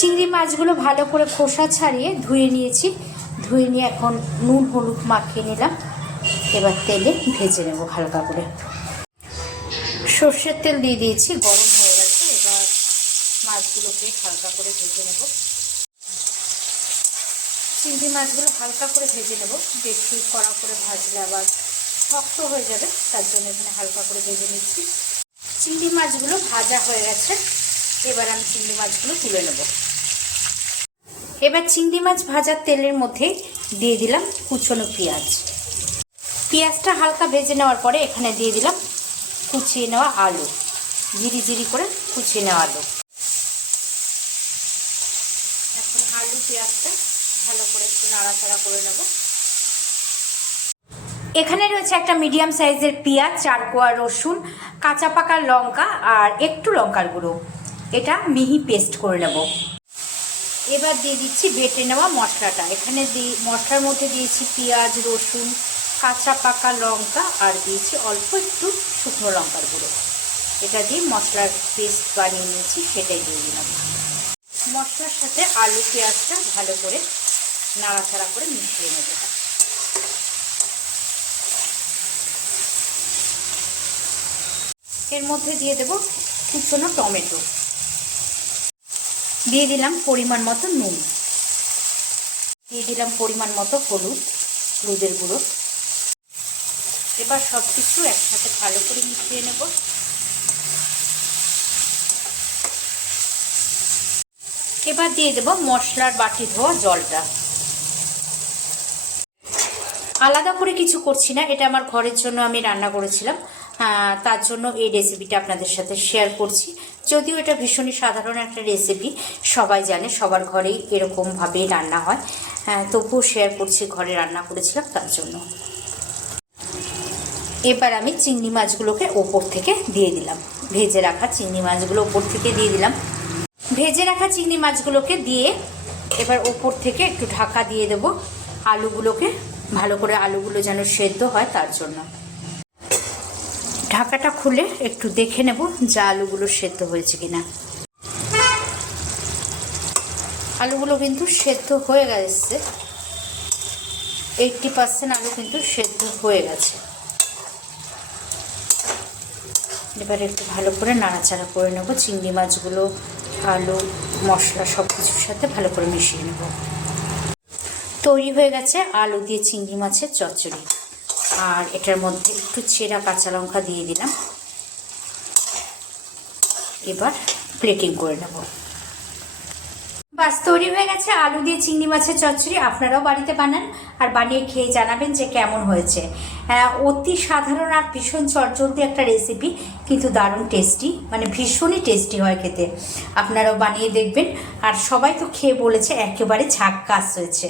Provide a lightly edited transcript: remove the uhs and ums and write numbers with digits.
চিংড়ি মাছগুলো ভালো করে খোসা ছাড়িয়ে ধুয়ে নিয়েছি। ধুয়ে নিয়ে এখন নুন হলুদ মাখিয়ে নিলাম। এবার তেলে ভেজে নেব হালকা করে। সর্ষের তেল দিয়ে দিয়েছি, গরম হয়ে গেছে। এবার মাছগুলোকে হালকা করে ভেজে নেব। চিংড়ি মাছগুলো হালকা করে ভেজে নেব, বেশি কড়া করে ভাজলে আবার শক্ত হয়ে যাবে, তার জন্য এখানে হালকা করে ভেজে নিচ্ছি। চিংড়ি মাছগুলো ভাজা হয়ে গেছে। এবার আমি চিংড়ি মাছগুলো তুলে নেব। এবার চিংড়ি মাছ ভাজার তেলের মধ্যে দিয়ে দিলাম কুচনো পেঁয়াজ। পেঁয়াজটা হালকা ভেজে নেওয়ার পরে এখানে দিয়ে দিলাম কুচিয়ে নেওয়া আলু, জিরি জিরি করে কুচিয়ে নেওয়া আলু। এখন আলু পেঁয়াজটা ভালো করে একটু নাড়াচাড়া করে নেব। এখানে রয়েছে একটা মিডিয়াম সাইজের পেঁয়াজ, 4 কোয়া রসুন, কাঁচা পাকা লঙ্কা আর একটু লঙ্কার গুঁড়ো। এটা মিহি পেস্ট করে নেব। এবার দিয়ে দিচ্ছি বেটে নেওয়া মশলাটা। এখানে মশলার মধ্যে দিয়েছি পেঁয়াজ, রসুন, কাঁচা পাকা লঙ্কা আর দিয়েছি অল্প একটু শুকনো লঙ্কার গুঁড়ো। এটা দিয়ে মশলার পেস্ট বানিয়ে নিয়েছি, সেটাই দিয়ে দিলাম। মশলার সাথে আলু পেঁয়াজটা ভালো করে নাড়াচাড়া করে মিশিয়ে নেব। এর মধ্যে দিয়ে দেব কুচনো টমেটো, দিয়ে দিলাম পরিমাণ মতো নুন, দিয়ে দিলাম পরিমাণ মতো হলুদের গুঁড়ো। এবার সব কিছু একসাথে ভালো করে মিশিয়ে নেব। এবার দিয়ে দেব মশলার বাটি ধোয়া জলটা। আলাদা করে কিছু করছি না, এটা আমার ঘরের জন্য আমি রান্না করেছিলাম, তার জন্য এই রেসিপিটা আপনাদের সাথে শেয়ার করছি। যদিও এটা ভীষণই সাধারণ একটা রেসিপি, সবাই জানে, সবার ঘরেই এরকমভাবেই রান্না হয়, তবুও শেয়ার করছি, ঘরে রান্না করেছিলাম তার জন্য। এবার আমি চিংড়ি মাছগুলোকে ওপর থেকে দিয়ে দিলাম। ভেজে রাখা চিংড়ি মাছগুলো ওপর থেকে দিয়ে দিলাম। ভেজে রাখা চিংড়ি মাছগুলোকে দিয়ে এবার ওপর থেকে একটু ঢাকা দিয়ে দেব আলুগুলোকে, ভালো করে আলুগুলো যেন সেদ্ধ হয় তার জন্য। ঢাকাটা খুলে একটু দেখে নেব যে আলুগুলো সেদ্ধ হয়েছে কিনা। আলুগুলো কিন্তু সেদ্ধ হয়ে গেছে, 80% আলু কিন্তু সেদ্ধ হয়ে গেছে। এবার একটু ভালো করে নাড়াচাড়া করে নেব। চিংড়ি মাছগুলো আলু মশলা সব কিছুর সাথে ভালো করে মিশিয়ে নেব। তৈরি হয়ে গেছে আলু দিয়ে চিংড়ি মাছের চচ্চড়ি। আর এটার মধ্যে একটু চেরা কাঁচা লঙ্কা দিয়ে দিলাম। এবার প্লেটিং করে নেব। বাস, তৈরি হয়ে গেছে আলু দিয়ে চিংড়ি মাছের চচ্চড়ি। আপনারাও বাড়িতে বানান আর বানিয়ে খেয়ে জানাবেন যে কেমন হয়েছে। অতি সাধারণ আর ভীষণ চটজলদি একটা রেসিপি, কিন্তু দারুণ টেস্টি, মানে ভীষণই টেস্টি হয় খেতে। আপনারাও বানিয়ে দেখবেন। আর সবাই তো খেয়ে বলেছে একেবারে ঝাক্কাস হয়েছে।